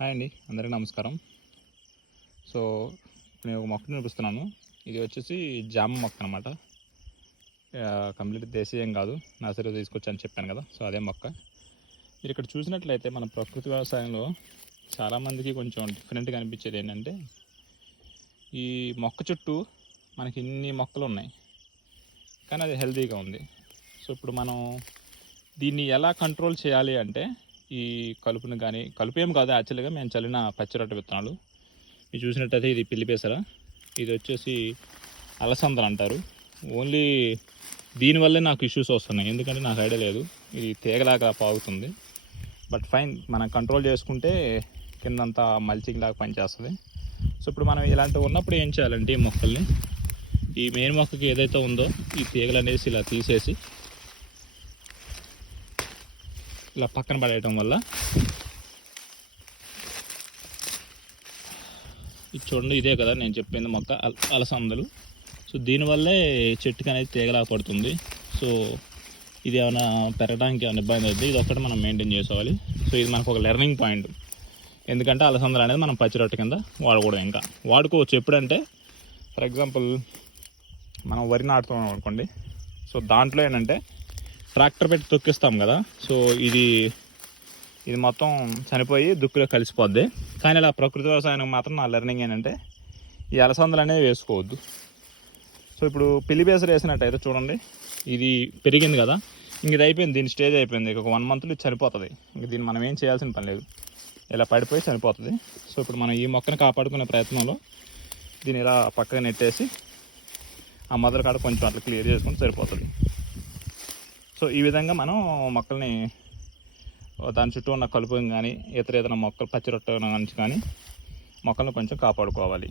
Hi అండి అందరికీ నమస్కారం. సో నేను ఒక మొక్క చూపిస్తున్నాను. ఇది వచ్చేసి జామ మొక్క అనమాట కంప్లీట్ దేశీయం కాదు నర్సరీ తీసుకొచ్చాను చెప్పాను కదా సో అదే మొక్క. మీరు ఇక్కడ చూసినట్లయితే మన ప్రకృతి వ్యవసాయంలో చాలామందికి కొంచెం డిఫరెంట్గా అనిపించేది ఏంటంటే ఈ మొక్క చుట్టూ మనకి ఇన్ని మొక్కలు ఉన్నాయి. కానీ అది హెల్తీగా ఉంది. సో ఇప్పుడు మనం దీన్ని ఎలా కంట్రోల్ చేయాలి అంటే ఈ కలుపును కానీ కలుపు ఏం కాదు యాక్చువల్గా మేము చల్లిన పచ్చిరొట్ట విత్తనాలు. మీరు చూసినట్టయితే ఇది పిల్లిపేసర ఇది వచ్చేసి అలసందలు అంటారు. ఓన్లీ దీనివల్లే నాకు ఇష్యూస్ వస్తున్నాయి. ఎందుకంటే నాకు ఐడియా లేదు. ఇది తీగలాగా పాగుతుంది. బట్ ఫైన్ మనం కంట్రోల్ చేసుకుంటే కిందంతా మల్చింగ్ లాగా పనిచేస్తుంది. సో ఇప్పుడు మనం ఇలాంటివి ఉన్నప్పుడు ఏం చేయాలంటే ఈ మొక్కల్ని? ఈ మెయిన్ మొక్కకి ఏదైతే ఉందో ఈ తీగలు అనేసి ఇలా తీసేసి ఇలా పక్కన పడేయటం వల్ల ఇది చూడండి ఇదే కదా నేను చెప్పింది మొక్క అలసందలు సో దీనివల్లే చెట్టుకి అనేది తీగలా పడుతుంది. సో ఇది ఏమైనా పెరగడానికి ఏమైనా ఇబ్బంది అవుతుంది ఇది ఒక్కటి మనం మెయింటైన్ చేసుకోవాలి. సో ఇది మనకు ఒక లెర్నింగ్ పాయింట్ ఎందుకంటే అలసందలు అనేది మనం పచ్చి రొట్టె కింద వాడకూడదు ఇంకా. వాడుకోవచ్చు. ఎప్పుడంటే ఫర్ ఎగ్జాంపుల్ మనం వరి నాటుతున్నాం అనుకోండి. సో దాంట్లో ఏంటంటే ట్రాక్టర్ పెట్టి తొక్కిస్తాం కదా. సో ఇది ఇది మొత్తం చనిపోయి దుక్కులో కలిసిపోద్ది. కానీ ఇలా ప్రకృతి వ్యవసాయానికి మాత్రం నా లెర్నింగ్ ఏంటంటే ఈ అలసందలు అనేవి వేసుకోవద్దు. సో ఇప్పుడు పెళ్ళి బేసర్ వేసినట్టయితే చూడండి ఇది పెరిగింది కదా. ఇంక ఇది అయిపోయింది దీని స్టేజ్ అయిపోయింది. ఒక వన్ మంత్లో ఇది చనిపోతుంది. ఇంక దీన్ని మనం ఏం చేయాల్సిన పని లేదు. ఇలా పడిపోయి చనిపోతుంది. సో ఇప్పుడు మనం ఈ మొక్కని కాపాడుకునే ప్రయత్నంలో దీన్ని ఇలా పక్కగా నెట్టేసి ఆ మొదలు కాడ కొంచెం అట్లా క్లియర్ చేసుకుంటే సరిపోతుంది. సో ఈ విధంగా మనం మొక్కల్ని దాని చుట్టూ ఉన్న కలుపు కానీ ఇతర ఏదైనా మొక్కలు పచ్చి రొట్టె నుంచి కానీ మొక్కలను కొంచెం కాపాడుకోవాలి.